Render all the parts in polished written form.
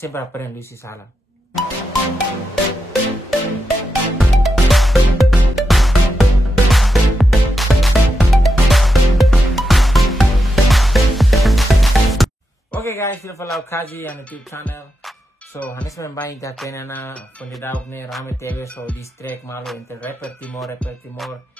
Sempre aprendo esse sala. Okay guys, kita follow Kaji on YouTube channel. So, hanis memang kita tenana fundidau ne Rame TV so distract malu entre rapper Timor.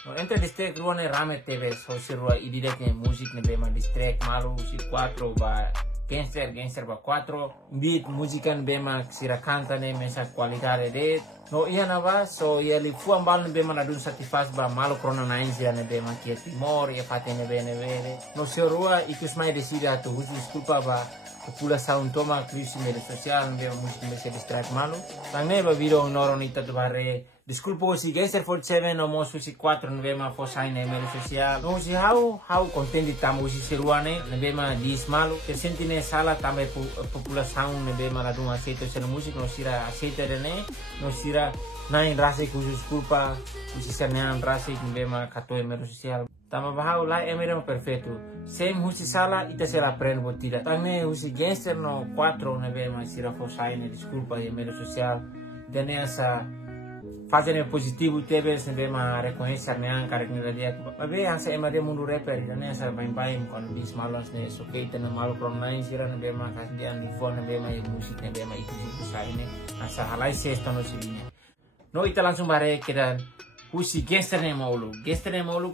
No entre distract ruane Rame TV so sirua ididek ne musik ne bema distract malu si 4 ba gangster ba 4 beat musikan bema sira canta ne mesa qualitare de no iya na ba so ia li fu ambal ne bema na dun satisfaz ba malu corona na inzira ne bema ki Timor ia fate ne bene no sirua ikus mai decida tu husu desculpa ba população toma crise media social ne musik me se distract malu tangne ba video noro ni tatu bare desculpa si gangster 47 no mo si 4 ne bema fo sai ne media social no si how contendi tamu si seruane ne bema dis malu ke sentine sala tambe população ne bema la duma aceito se musik no sira aceita ne no sira nain rasa kusus desculpa si sernean rasa ne bema kato media social tama bahau la emeremo perfeito sem husi sala ita se la prende botida tangne husi gangster no 4 ne bema sira fo sai ne desculpa e media social dene essa fazendo positivo teve se bema reconhecer ne an característica dia babe asa emade mundu rapper dene essa bain kon bis malons ne so keita na malu pronai sira ne bema kasian ni phone ne bema e musik ne bema itu sai ne asa halai se stano sini no ita langsung bare kita husi gangster ne maulu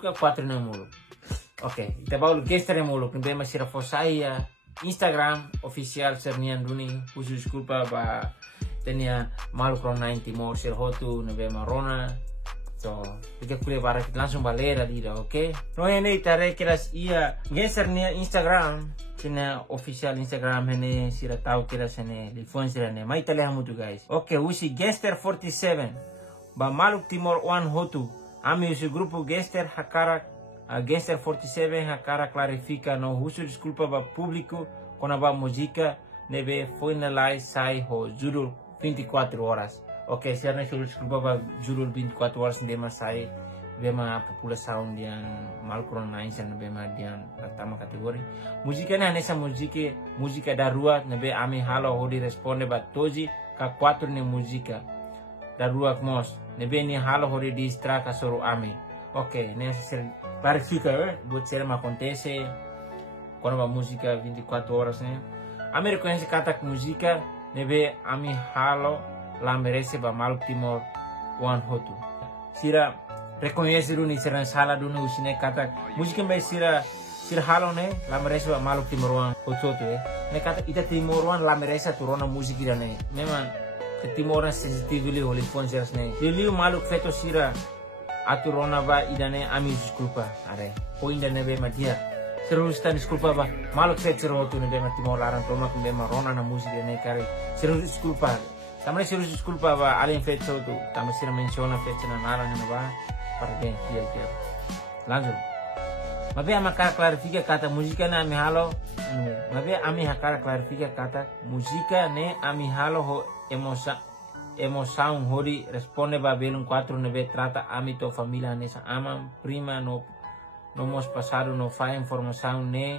ka 4 ne maulu okay ita baulu gangster ne maulu ne bema sira fo sai Instagram official sernian duni husi desculpa ba tenia malu corona in Timor ser hotu ne be marona so kita kuliah barat langsung balera dida okay no ini tare kiras ia geser nia Instagram sina official Instagram hene sira tau kiras hene telefon sira ne mai tale hamu tu guys okay usi gangster 47 ba malu Timor one hotu ami usi grupo gangster hakara gangster 47 hakara clarifica no husu desculpa ba público kona ba música nebe finalize sai ho judul 24 horas. Oke, sekarang suruh desculpa ba judul 24 horas ndema sai bema população dian mal corona insan bema dian pertama kategori. Musikanya nesa musika darua nebe ami halo hodi responde ba toji ka 4 ne musika darua mos nebe ni halo hodi distra ka soro ami. Oke, nesa ser clarifica buat ser ma acontece quando ba música 24 horas ne. Ami reconhece kata música nebe ami halo la merece ba malu Timor one hotu sira reconhece duni sira sala duni usine kata musik me sira halo ne la merece ba malu Timor one hotu ne kata ita Timor one la merece turona musik ida ne memang ke Timor sensitive li holi phone sira ne li malu feto sira aturona ba ida ne ami desculpa are point ne be madia Serus tan desculpa ba maluk fet seru tu ne bema Timor larang toma ku bema rona na musik ne kare serus desculpa tamane serus desculpa ba alien fet so tu tamane sira menciona fet na narang ne ba para que dia lanjut mabe amaka clarifica kata musika na ami halo mabe ami hakara clarifica kata musika ne ami halo ho emoção hori responde ba belum 4 nebe trata ami to familia nesa amam prima no mos pasado no fa informação ne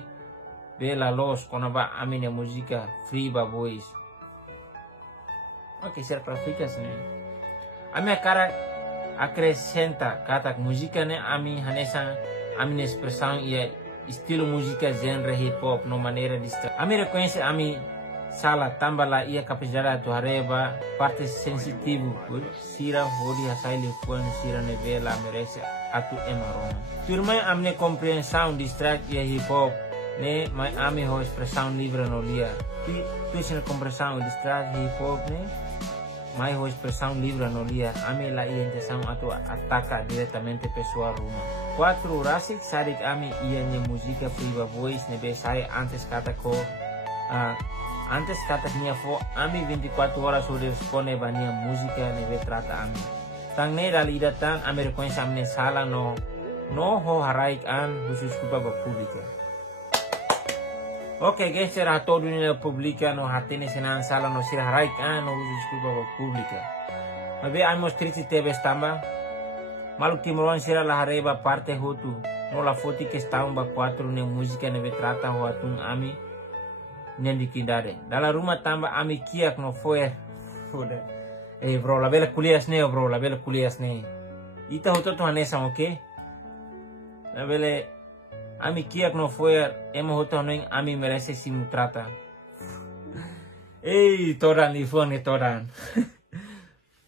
bela los kona ba amine música free ba voice ok ser clarifica ne ami cara acrescenta kata música ne ami hanesa amine expressão e estilo música genre hip hop no maneira de ami reconhece ami sala tambala ia capacidade to hareba parte sensitivo sira hodi hasaili fon sira ne bela merece atu emarona turma amne compreensão distract e hip hop ne mai ami ho expressão livre no lia tu sin compreensão distract hip hop ne mai ho expressão livre no lia ami la intenção atu ataca diretamente pessoa ruma 4 rasik sadik ami ia ne música priva voice ne be sai antes kata ko antes kata nia fo ami 24 horas sudah responde bania música ne be trata ami tangne dalida tan ami reconhece amne sala no ho haraik an khusus kuba ba publika oke geser hato dunia publika no hatene senan sala no sir haraik an no khusus kuba ba publika mabe amos triste tebe stamba malu Timor sira la hareba parte hotu no la foti que está ba 4 ne música ne be trata ho atun ami nendi kindade. Dalam rumah tambah ami kiak no foer. Bro, la bela kuliah sne bro, la bela kuliah sne. Ita hoto to hanesa oke. La bela ami kiak no foer, ema hoto noing ami merece simutrata. Toran di phone toran.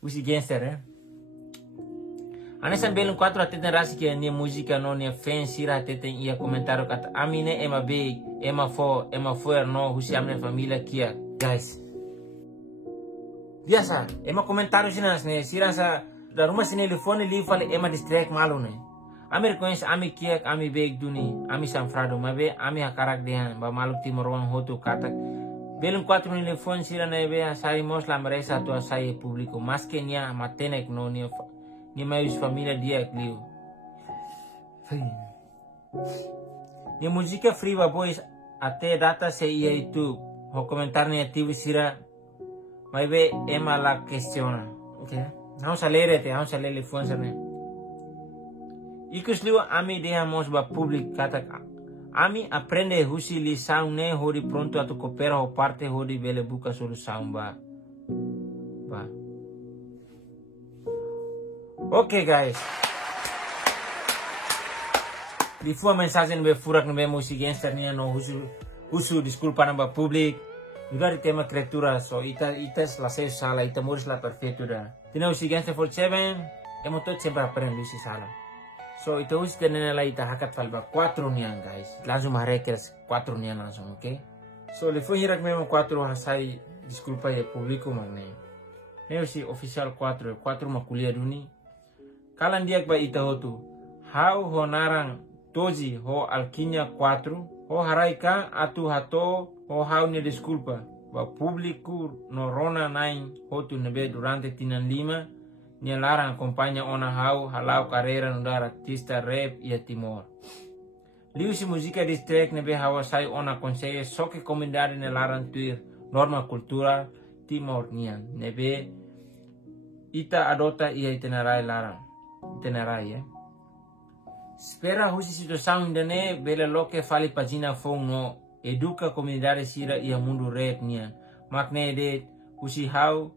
Usi gangster Anessa belum 4 ateten rasi que nia música no nia fans sira ateten ia comentário kata amine ema big, ema foer no husi amne família kia. Guys. Biasa, ema comentário sinas ne sira sa da rumah sini telefone li fale ema distract malu ne. Ami reconhece ami kia ami big duni, ami sanfrado mabe ami hakarak dehan ba malu timorwan hotu kata. Belum 4 mil telefone sira na be sai mosla meresa tu sai público, mas que nia matenek no nia ni mais família dia clio. Ni música free ba boys até data se ia YouTube. Ho comentar negativo sira. Mas be ema la questiona. Okay? Vamos a ler el fonsa ne. Ikus liu ami dejamos ba public kata ami aprende husi lição ne hori pronto atu coopera o parte hori bele buka solução ba. Ok guys. Di fua mensagem be furak ne musik gangsternia no husu desculpa namba public. Juga di tema kreatura so itas la sei sala ita moris la perfeito da. Tina musik gangster 47 emo tot sempre aprende si sala. So ita usi tenene la ita hakat falba 4 nian guys. Langsung marekers 4 nian langsung ok. So le fui hirak memo 4 hasai desculpa ya publico magne. Ne usi official 4 makulia duni. Kalan diak ba ita hotu. Hau ho narang toji ho alkinya 4. Ho haraika atu hato ho hau ne desculpa. Ba publiku no rona nain hotu nebe durante tinan 5. Nia larang acompanha ona hau halau carreira no dar artista rap ia Timor. Liu si música distract nebe hawa sai ona consegue só que comunidade ne larang tuir norma cultural Timor nian. Nebe ita adota ia itinerai larang. Itinerai Spera husi situação indane bela loke fali pagina phone no educa comunidade sira ia mundo rap nian. Makne de husi hau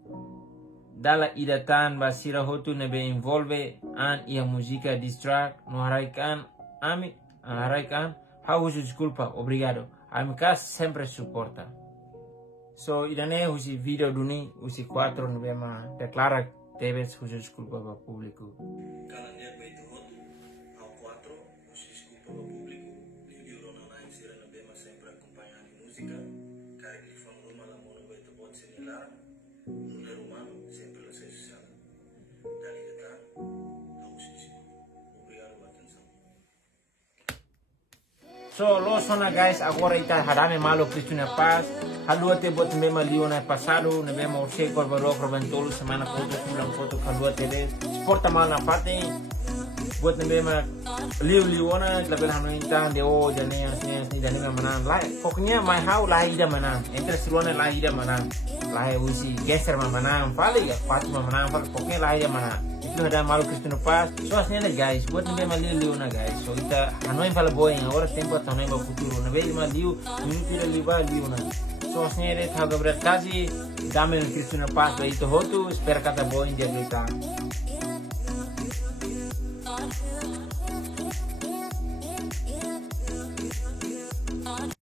dala idatan basira hotu nebe involve an ia música distract no haraikan ami haraikan hau husi desculpa obrigado amika sempre suporta. So idane husi video duni husi 4 nebe ma declara teves husi desculpa ba público. Kalan dia beito hotu ao 4 husi desculpa ba público liu rona na sira nebe ma sempre acompanhar música cara que fam rumah la mono beito bot similar no rumah sempre la sei social dali data husi desculpa obrigado ba atenção. So lo sona guys agora ita harame malo Cristiano Paz. Haluate bot mema liona passado, ne bema orse corvaro proventolo semana foto haluate de sporta mal na parte bot ne bema liona la bela hanuita de o jane asni jane manan lai pokoknya my how lai ida manan entre sirone lai ida manan lai usi geser manan fali ya Fatima manan fali pokoknya lai ida manan itu ada malu Cristiano Paz so asnya guys bot ne bema liona guys so ita hanoi fala boy agora tempo hanoi ba futuro ne bema liu minuto ida liba liona. So asnya ini tahu berat kaji, kami Cristiano Paz itu hotu, spera kata boy dia kita.